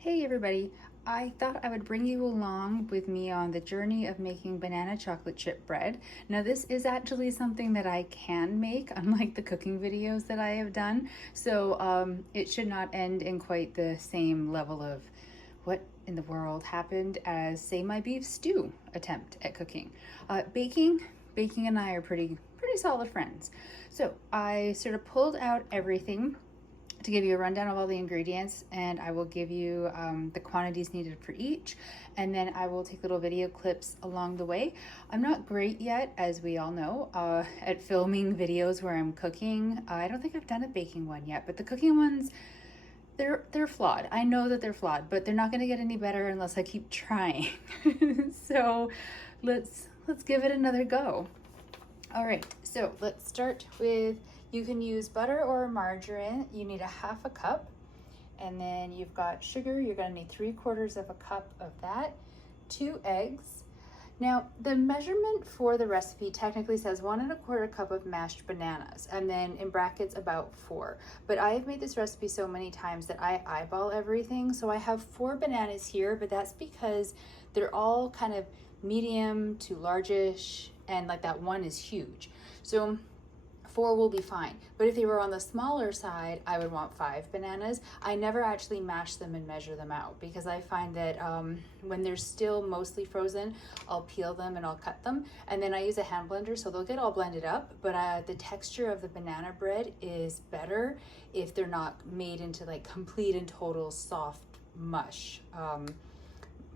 Hey everybody, I thought I would bring you along with me on the journey of making banana chocolate chip bread. Now this is actually something that I can make, unlike the cooking videos that I have done. So it should not end in quite the same level of what in the world happened as, say, my beef stew attempt at cooking. Baking and I are pretty solid friends. So I sort of pulled out everything to give you a rundown of all the ingredients, and I will give you the quantities needed for each, and then I will take little video clips along the way. I'm not great yet, as we all know, at filming videos where I'm cooking. I don't think I've done a baking one yet, but the cooking ones, they're flawed. I know that they're flawed, but they're not gonna get any better unless I keep trying. So let's give it another go. All right, so let's start with, you can use butter or margarine. You need a half a cup. And then you've got sugar. You're gonna need 3/4 of a cup of that, 2 eggs. Now, the measurement for the recipe technically says 1 1/4 cup of mashed bananas, and then in brackets about 4. But I have made this recipe so many times that I eyeball everything. So I have 4 bananas here, but that's because they're all kind of medium to largish, and like that one is huge. So 4 will be fine. But if they were on the smaller side, I would want 5 bananas. I never actually mash them and measure them out because I find that when they're still mostly frozen, I'll peel them and I'll cut them. And then I use a hand blender, so they'll get all blended up. But the texture of the banana bread is better if they're not made into like complete and total soft mush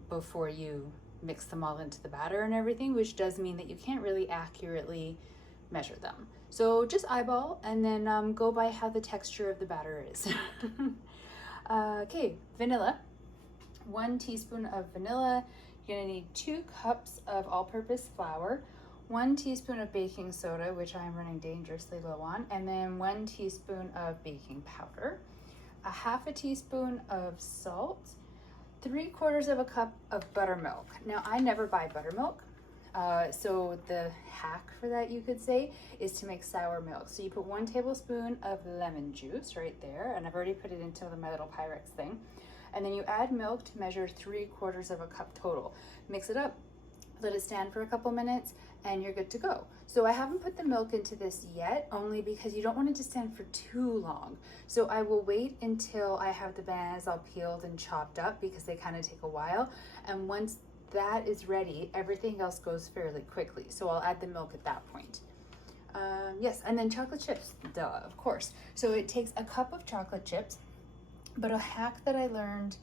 before you mix them all into the batter and everything, which does mean that you can't really accurately measure them. So just eyeball and then go by how the texture of the batter is. Okay, vanilla. 1 teaspoon of vanilla. You're gonna need 2 cups of all-purpose flour, 1 teaspoon of baking soda, which I'm running dangerously low on, and then 1 teaspoon of baking powder, a 1/2 teaspoon of salt, 3/4 of a cup of buttermilk. Now I never buy buttermilk. So the hack for that, you could say, is to make sour milk. So you put 1 tablespoon of lemon juice right there, and I've already put it into my little Pyrex thing. And then you add milk to measure 3/4 of a cup total. Mix it up, let it stand for a couple minutes, and you're good to go. So I haven't put the milk into this yet, only because you don't want it to stand for too long. So I will wait until I have the bananas all peeled and chopped up because they kind of take a while. And once that is ready, everything else goes fairly quickly. So I'll add the milk at that point. Yes, and then chocolate chips, duh, of course. So it takes a cup of chocolate chips, but a hack that I learned,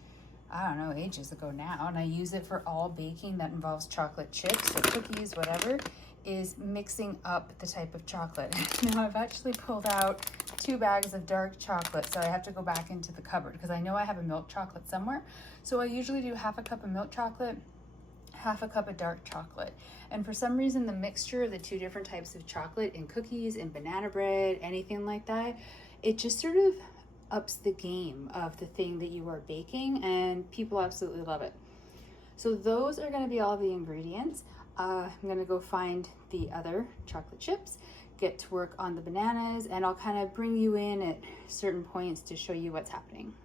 I don't know, ages ago now, and I use it for all baking that involves chocolate chips or cookies, whatever, is mixing up the type of chocolate. Now I've actually pulled out 2 bags of dark chocolate, so I have to go back into the cupboard because I know I have a milk chocolate somewhere. So I usually do 1/2 cup of milk chocolate, 1/2 cup of dark chocolate. And for some reason, the mixture of the 2 different types of chocolate in cookies and banana bread, anything like that, it just sort of ups the game of the thing that you are baking, and people absolutely love it. So those are going to be all the ingredients. I'm going to go find the other chocolate chips, get to work on the bananas, and I'll kind of bring you in at certain points to show you what's happening.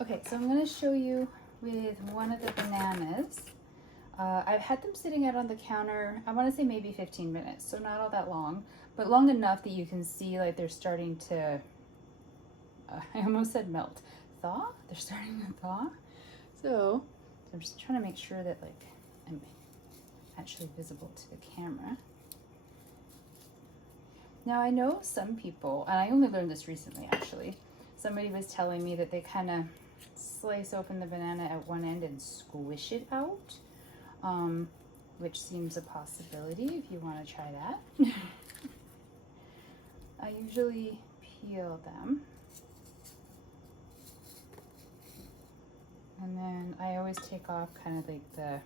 Okay, so I'm going to show you with one of the bananas. I've had them sitting out on the counter, I want to say maybe 15 minutes, so not all that long, but long enough that you can see like they're starting to, I almost said melt, thaw? They're starting to thaw. So I'm just trying to make sure that like I'm actually visible to the camera. Now I know some people, and I only learned this recently actually, somebody was telling me that they kind of slice open the banana at one end and squish it out. Which seems a possibility if you want to try that. I usually peel them. And then I always take off kind of like the,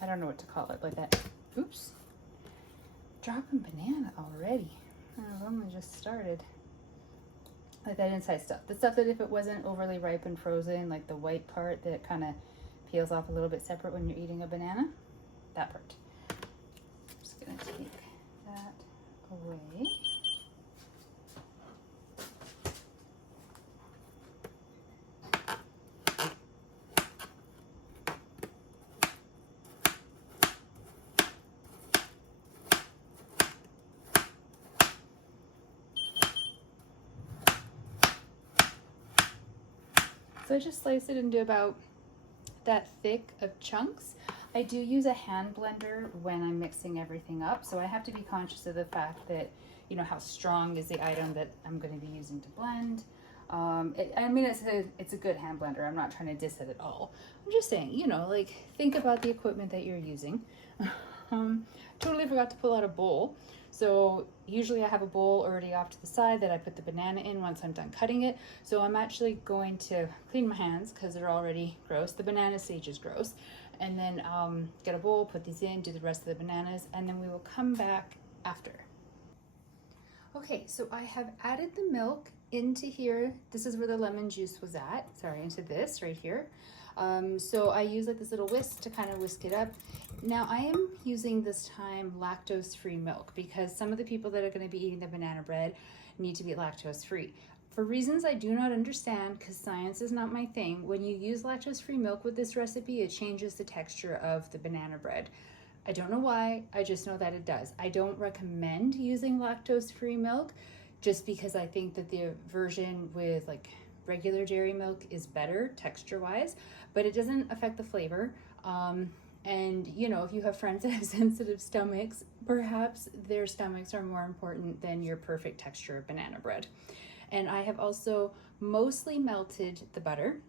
I don't know what to call it, like that, oops, dropping banana already. I've only just started. Like that inside stuff. The stuff that if it wasn't overly ripe and frozen, like the white part that kind of peels off a little bit separate when you're eating a banana, that part. I'm just gonna take that away. So I just slice it into about that thick of chunks. I do use a hand blender when I'm mixing everything up, so I have to be conscious of the fact that, you know, how strong is the item that I'm going to be using to blend. I mean, it's a good hand blender. I'm not trying to diss it at all. I'm just saying, you know, like, think about the equipment that you're using. Totally forgot to pull out a bowl. So usually I have a bowl already off to the side that I put the banana in once I'm done cutting it. So I'm actually going to clean my hands because they're already gross. The banana stage is gross. And then get a bowl, put these in, do the rest of the bananas, and then we will come back after. Okay, so I have added the milk into here. This is where the lemon juice was at. Sorry, into this right here. So I use like this little whisk to kind of whisk it up. Now I am using this time lactose-free milk because some of the people that are going to be eating the banana bread need to be lactose-free. For reasons I do not understand, because science is not my thing, when you use lactose-free milk with this recipe, it changes the texture of the banana bread. I don't know why, I just know that it does. I don't recommend using lactose-free milk just because I think that the version with like regular dairy milk is better texture-wise, but it doesn't affect the flavor. And you know, if you have friends that have sensitive stomachs, perhaps their stomachs are more important than your perfect texture of banana bread. And I have also mostly melted the butter.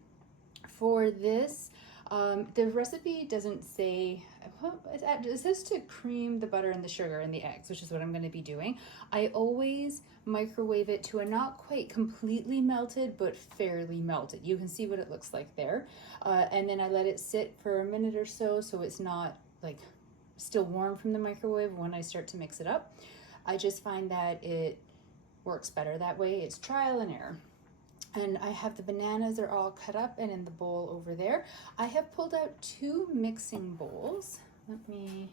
For this, the recipe doesn't say, well, it says to cream the butter and the sugar and the eggs, which is what I'm going to be doing. I always microwave it to a not quite completely melted, but fairly melted. You can see what it looks like there. And then I let it sit for a minute or so it's not like still warm from the microwave when I start to mix it up. I just find that it works better that way. It's trial and error. And I have the bananas are all cut up and in the bowl over there. I have pulled out 2 mixing bowls. Let me,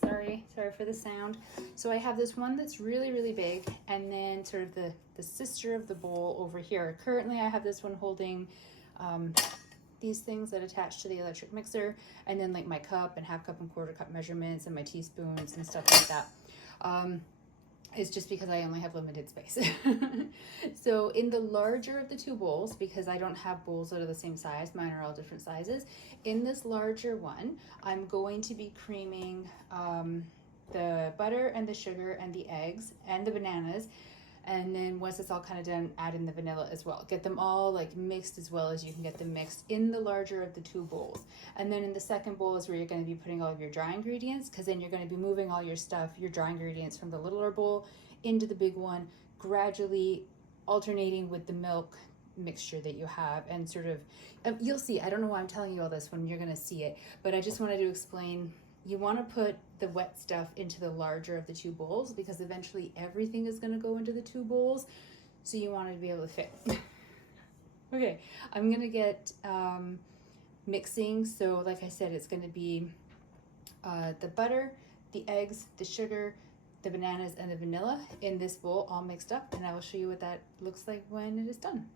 sorry for the sound. So I have this one that's really, really big, and then sort of the sister of the bowl over here. Currently I have this one holding these things that attach to the electric mixer, and then like my cup and half cup and quarter cup measurements and my teaspoons and stuff like that. It's just because I only have limited space. So in the larger of the 2 bowls, because I don't have bowls that are the same size, mine are all different sizes. In this larger one, I'm going to be creaming the butter and the sugar and the eggs and the bananas. And then once it's all kind of done, add in the vanilla as well. Get them all like mixed as well as you can get them mixed in the larger of the 2 bowls. And then in the second bowl is where you're going to be putting all of your dry ingredients, because then you're going to be moving all your stuff, your dry ingredients, from the littler bowl into the big one, gradually alternating with the milk mixture that you have. And sort of, you'll see, I don't know why I'm telling you all this when you're going to see it, but I just wanted to explain. You want to put the wet stuff into the larger of the 2 bowls because eventually everything is going to go into the 2 bowls. So you want it to be able to fit. Okay, I'm going to get mixing. So like I said, it's going to be the butter, the eggs, the sugar, the bananas, and the vanilla in this bowl all mixed up. And I will show you what that looks like when it is done.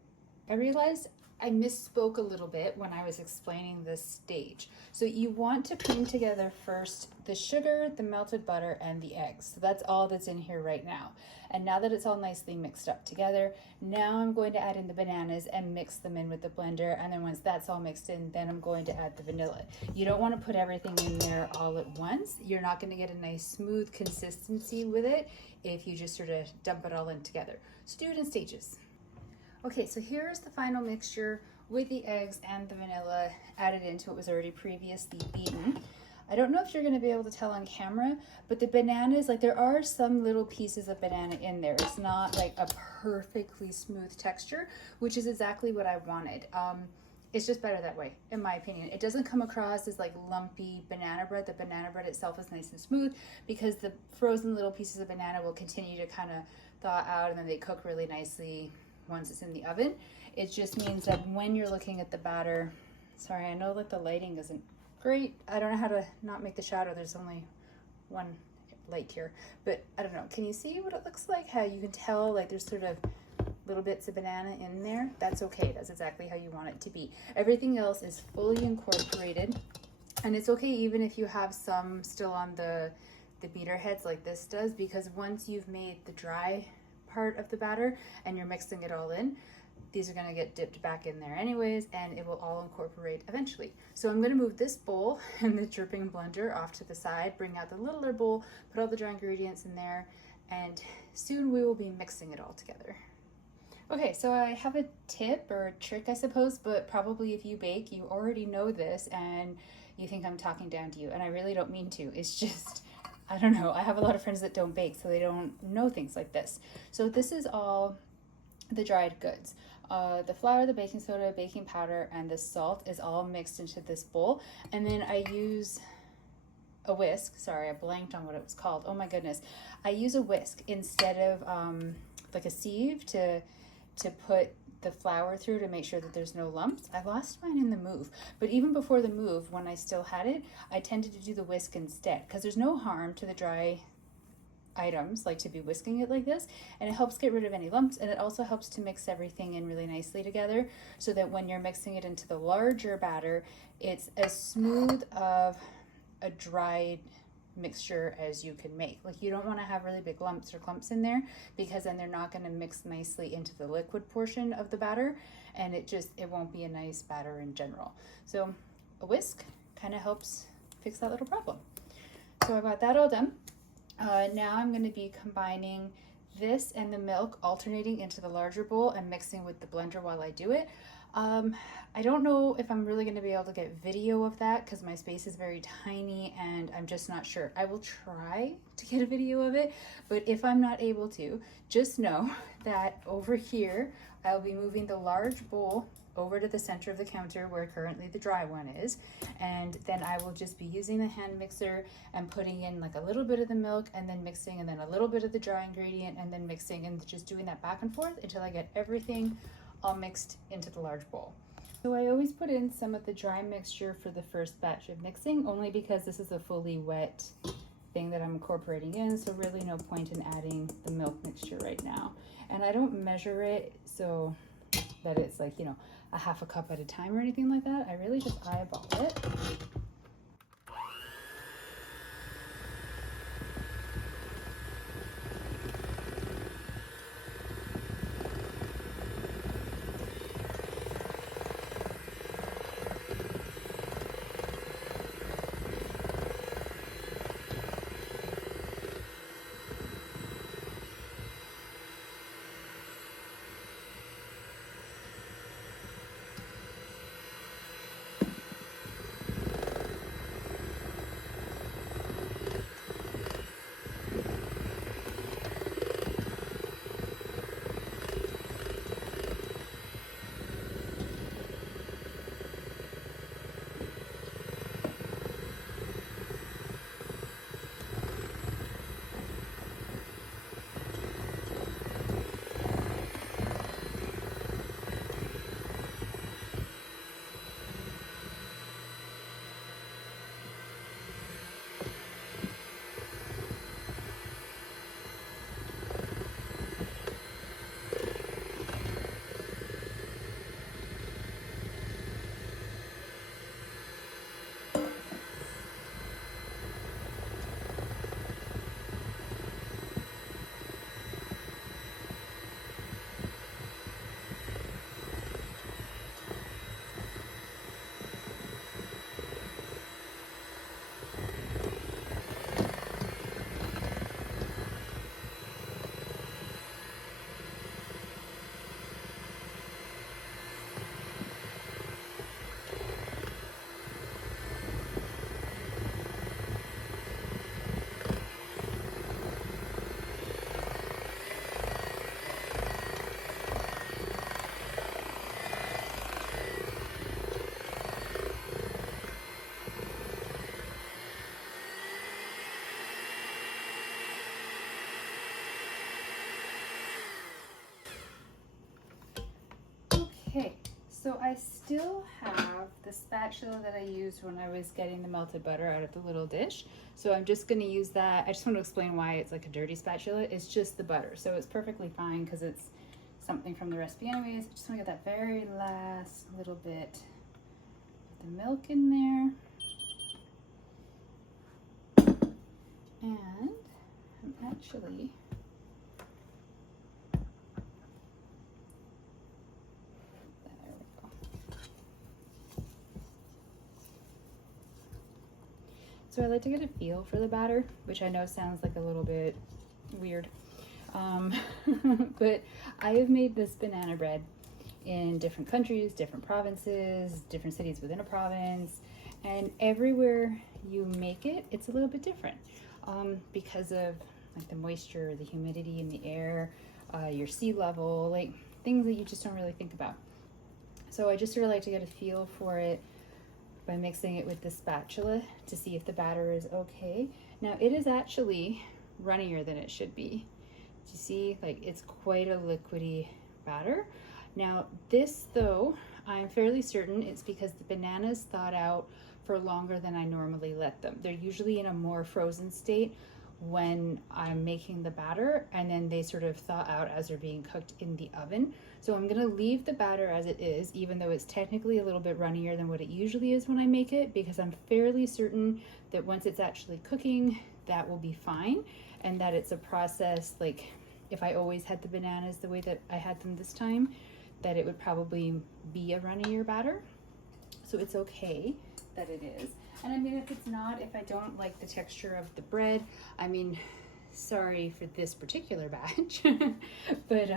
I realized I misspoke a little bit when I was explaining this stage. So you want to cream together first the sugar, the melted butter, and the eggs. So that's all that's in here right now. And now that it's all nicely mixed up together, now I'm going to add in the bananas and mix them in with the blender. And then once that's all mixed in, then I'm going to add the vanilla. You don't want to put everything in there all at once. You're not going to get a nice smooth consistency with it if you just sort of dump it all in together. So do it in stages. Okay, so here's the final mixture with the eggs and the vanilla added into what was already previously beaten. I don't know if you're going to be able to tell on camera, but the bananas, like there are some little pieces of banana in there. It's not like a perfectly smooth texture, which is exactly what I wanted. It's just better that way, in my opinion. It doesn't come across as like lumpy banana bread. The banana bread itself is nice and smooth because the frozen little pieces of banana will continue to kind of thaw out and then they cook really nicely once it's in the oven. It just means that when you're looking at the batter, sorry, I know that the lighting isn't great. I don't know how to not make the shadow. There's only one light here, but I don't know. Can you see what it looks like? How you can tell like there's sort of little bits of banana in there? That's okay. That's exactly how you want it to be. Everything else is fully incorporated, and it's okay even if you have some still on the beater heads like this does, because once you've made the dry part of the batter and you're mixing it all in, these are gonna get dipped back in there anyways, and it will all incorporate eventually. So I'm gonna move this bowl and the dripping blender off to the side, bring out the littler bowl, put all the dry ingredients in there, and soon we will be mixing it all together. Okay, so I have a tip or a trick, I suppose, but probably if you bake, you already know this and you think I'm talking down to you, and I really don't mean to. It's just, I don't know, I have a lot of friends that don't bake, so they don't know things like this. So this is all the dried goods. The flour, the baking soda, baking powder, and the salt is all mixed into this bowl. And then I use a whisk. Sorry, I blanked on what it was called. Oh my goodness. I use a whisk instead of like a sieve to put the flour through to make sure that there's no lumps. I lost mine in the move, but even before the move, when I still had it, I tended to do the whisk instead, because there's no harm to the dry items, like to be whisking it like this, and it helps get rid of any lumps, and it also helps to mix everything in really nicely together so that when you're mixing it into the larger batter, it's as smooth of a dried mixture as you can make. Like, you don't want to have really big lumps or clumps in there, because then they're not going to mix nicely into the liquid portion of the batter, and it won't be a nice batter in general. So a whisk kind of helps fix that little problem. So I got that all done. Now I'm going to be combining this and the milk, alternating into the larger bowl and mixing with the blender while I do it. I don't know if I'm really going to be able to get video of that because my space is very tiny and I'm just not sure. I will try to get a video of it, but if I'm not able to, just know that over here I'll be moving the large bowl over to the center of the counter where currently the dry one is, and then I will just be using the hand mixer and putting in like a little bit of the milk and then mixing, and then a little bit of the dry ingredient and then mixing, and just doing that back and forth until I get everything all mixed into the large bowl. So I always put in some of the dry mixture for the first batch of mixing, only because this is a fully wet thing that I'm incorporating in, so really no point in adding the milk mixture right now. And I don't measure it so that it's like, you know, a half a cup at a time or anything like that. I really just eyeball it. Okay, so I still have the spatula that I used when I was getting the melted butter out of the little dish. So I'm just going to use that. I just want to explain why it's like a dirty spatula. It's just the butter, so it's perfectly fine because it's something from the recipe anyways. I just want to get that very last little bit of the milk in there. And I'm actually like to get a feel for the batter, which I know sounds like a little bit weird. But I have made this banana bread in different countries, different provinces, different cities within a province, and everywhere you make it, it's a little bit different because of like the moisture, the humidity in the air, your sea level, like things that you just don't really think about. So I just sort of like to get a feel for it by mixing it with the spatula to see if the batter is okay. Now it is actually runnier than it should be. You see, like it's quite a liquidy batter. Now this though, I'm fairly certain it's because the bananas thawed out for longer than I normally let them. They're usually in a more frozen state when I'm making the batter, and then they sort of thaw out as they're being cooked in the oven. So I'm gonna leave the batter as it is, even though it's technically a little bit runnier than what it usually is when I make it, because I'm fairly certain that once it's actually cooking, that will be fine, and that it's a process, like if I always had the bananas the way that I had them this time, that it would probably be a runnier batter. So it's okay that it is. And I mean, if it's not, if I don't like the texture of the bread, I mean, sorry for this particular batch, but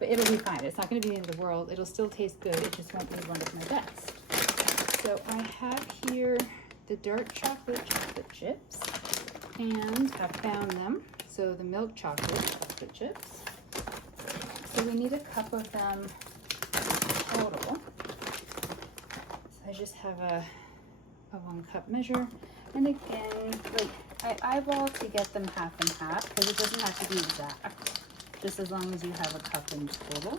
it'll be fine. It's not going to be the end of the world. It'll still taste good. It just won't be one of my best. So I have here the dark chocolate chips, and I found them. So the milk chocolate chips. So we need a cup of them total. So I just have a 1 cup measure, and again, like I eyeball to get them half and half, because it doesn't have to be exact, just as long as you have a cup in total.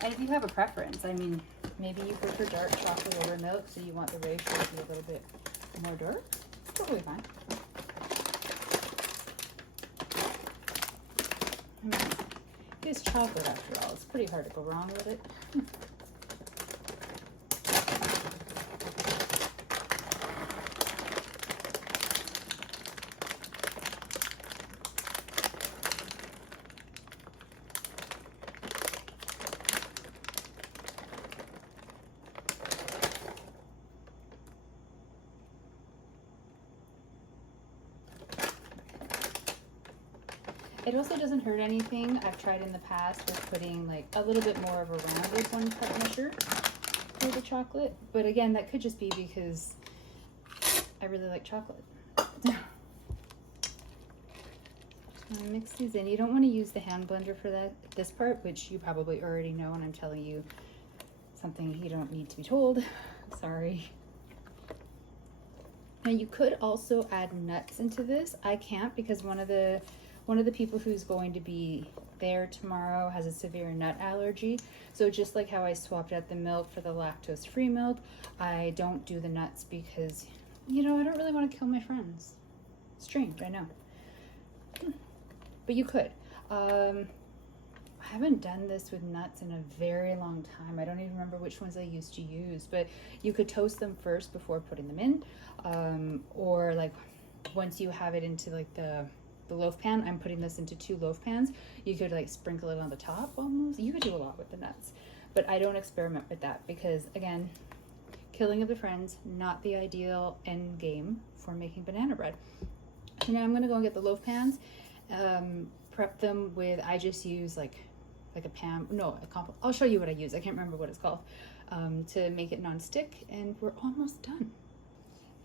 And if you have a preference, I mean, maybe you prefer dark chocolate over milk, so you want the ratio to be a little bit more dark. It's totally fine. I mean, it's chocolate after all. It's pretty hard to go wrong with it. It also doesn't hurt anything. I've tried in the past with putting like a little bit more of a rounded 1 cup measure for the chocolate. But again, that could just be because I really like chocolate. So I mix these in. You don't want to use the hand blender for this part, which you probably already know, and I'm telling you something you don't need to be told. Sorry. Now you could also add nuts into this. I can't, because one of the people who's going to be there tomorrow has a severe nut allergy. So just like how I swapped out the milk for the lactose-free milk, I don't do the nuts because, you know, I don't really want to kill my friends. Strange, I know. But you could. I haven't done this with nuts in a very long time. I don't even remember which ones I used to use, but you could toast them first before putting them in. Or like once you have it into like the loaf pan, I'm putting this into 2 loaf pans. You could like sprinkle it on the top almost. You could do a lot with the nuts, but I don't experiment with that because again, killing of the friends, not the ideal end game for making banana bread. So now I'm gonna go and get the loaf pans, prep them with, I just use like a pan, I'll show you what I use. I can't remember what it's called, to make it non-stick, and we're almost done.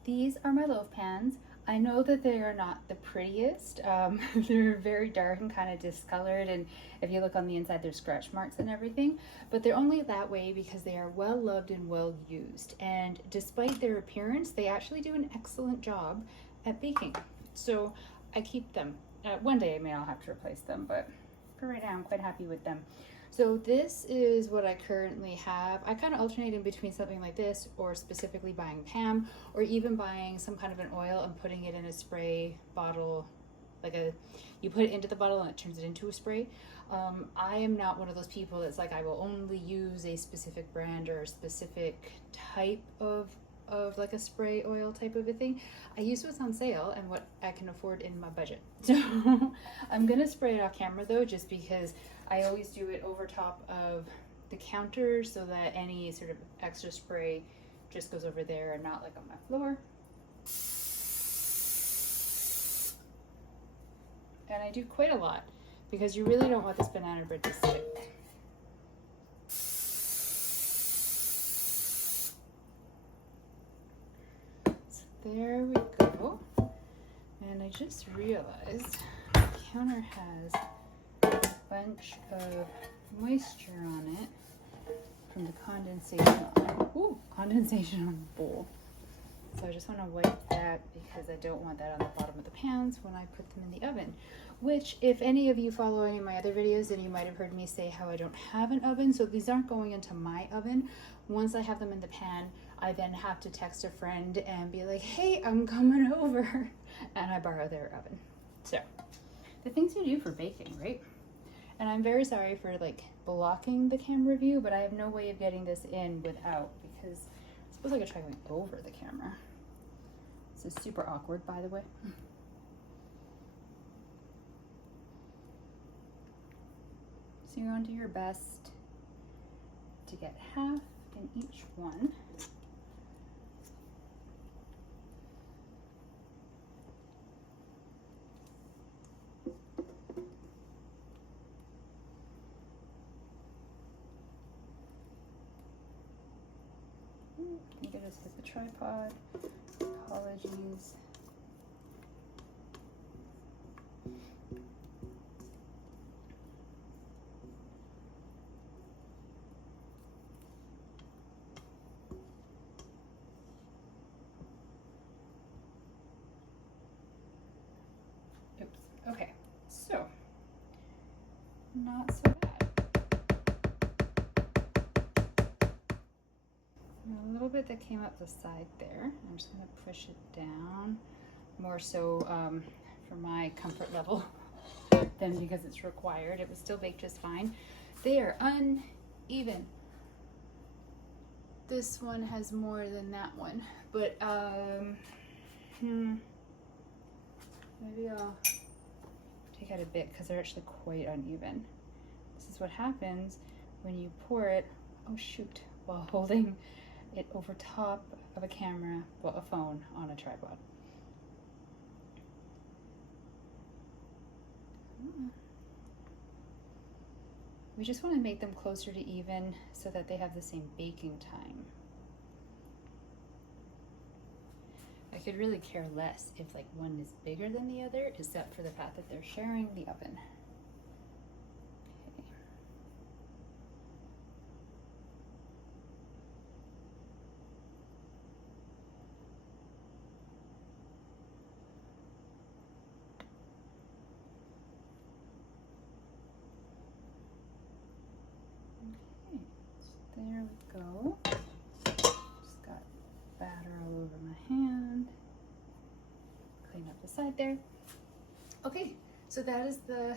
These are my loaf pans. I know that they are not the prettiest. They're very dark and kind of discolored, and if you look on the inside, there's scratch marks and everything, but they're only that way because they are well loved and well used, and despite their appearance, they actually do an excellent job at baking. So I keep them. One day I may I'll have to replace them, but for right now I'm quite happy with them. So this is what I currently have. I kind of alternate in between something like this or specifically buying Pam, or even buying some kind of an oil and putting it in a spray bottle, you put it into the bottle and it turns it into a spray. I am not one of those people that's like, I will only use a specific brand or a specific type of like a spray oil type of a thing. I use what's on sale and what I can afford in my budget. So I'm gonna spray it off camera though, just because I always do it over top of the counter so that any sort of extra spray just goes over there and not like on my floor. And I do quite a lot because you really don't want this banana bread to stick. So there we go. And I just realized the counter has a bunch of moisture on it from the condensation on the bowl. So I just want to wipe that because I don't want that on the bottom of the pans when I put them in the oven. Which, if any of you follow any of my other videos, then you might have heard me say how I don't have an oven. So these aren't going into my oven. Once I have them in the pan, I then have to text a friend and be like, hey, I'm coming over. And I borrow their oven. So, the things you do for baking, right? And I'm very sorry for like blocking the camera view, but I have no way of getting this in without, because I suppose I could try going over the camera. This is super awkward, by the way. So you're going to do your best to get half in each one. I think I just hit the tripod. Apologies. Oops. Okay. So, not so bad. A little bit that came up the side there. I'm just going to push it down more so for my comfort level than because it's required. It was still baked just fine. They are uneven. This one has more than that one, but maybe I'll take out a bit because they're actually quite uneven. This is what happens when you pour it, oh shoot, while holding it over top of a camera, well, a phone on a tripod. We just want to make them closer to even so that they have the same baking time. I could really care less if like one is bigger than the other, except for the fact that they're sharing the oven. There we go. Just got batter all over my hand. Clean up the side there. Okay, so that is the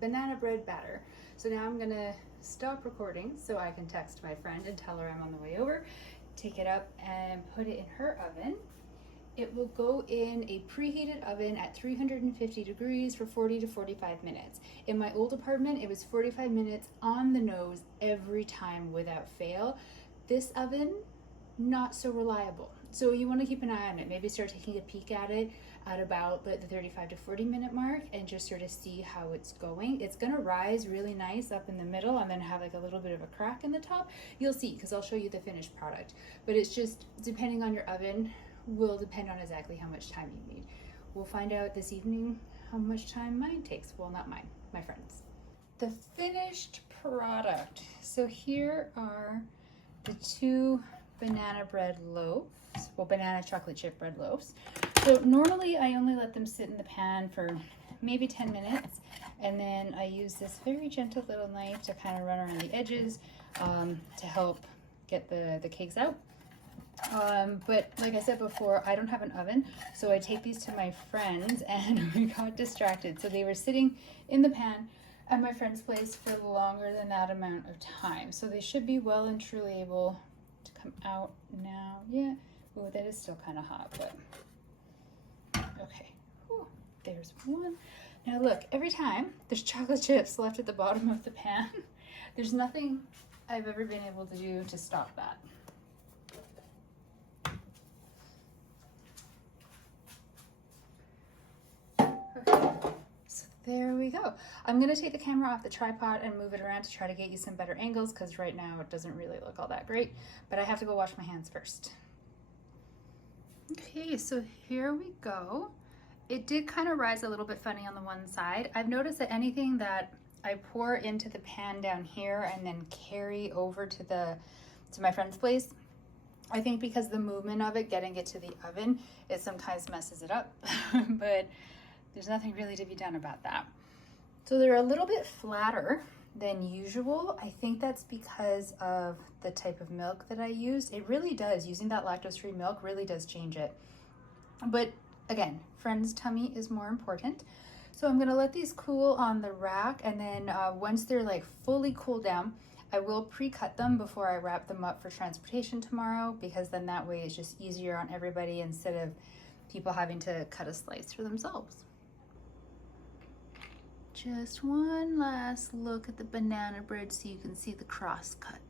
banana bread batter. So now I'm gonna stop recording so I can text my friend and tell her I'm on the way over, take it up and put it in her oven. It will go in a preheated oven at 350 degrees for 40 to 45 minutes. In my old apartment, it was 45 minutes on the nose every time without fail. This oven, not so reliable. So you want to keep an eye on it. Maybe start taking a peek at it at about the 35 to 40 minute mark and just sort of see how it's going. It's gonna rise really nice up in the middle and then have like a little bit of a crack in the top. You'll see, because I'll show you the finished product. But it's just, depending on your oven, will depend on exactly how much time you need. We'll find out this evening how much time mine takes. Well, not mine, my friend's. The finished product. So here are the 2 banana bread loaves, well, banana chocolate chip bread loaves. So normally I only let them sit in the pan for maybe 10 minutes, and then I use this very gentle little knife to kind of run around the edges to help get the cakes out. But like I said before, I don't have an oven, so I take these to my friends, and we got distracted. So they were sitting in the pan at my friend's place for longer than that amount of time. So they should be well and truly able to come out now. Yeah, oh, that is still kind of hot, but okay. Whew. There's one. Now look, every time there's chocolate chips left at the bottom of the pan, there's nothing I've ever been able to do to stop that. we go. I'm gonna take the camera off the tripod and move it around to try to get you some better angles, because right now it doesn't really look all that great, but I have to go wash my hands first. Okay, so here we go. It did kind of rise a little bit funny on the one side. I've noticed that anything that I pour into the pan down here and then carry over to my friend's place, I think because the movement of it, getting it to the oven, it sometimes messes it up, but there's nothing really to be done about that. So they're a little bit flatter than usual. I think that's because of the type of milk that I used. It really does, using that lactose-free milk really does change it. But again, friend's tummy is more important. So I'm gonna let these cool on the rack, and then once they're like fully cooled down, I will pre-cut them before I wrap them up for transportation tomorrow, because then that way it's just easier on everybody instead of people having to cut a slice for themselves. Just one last look at the banana bread so you can see the cross cut.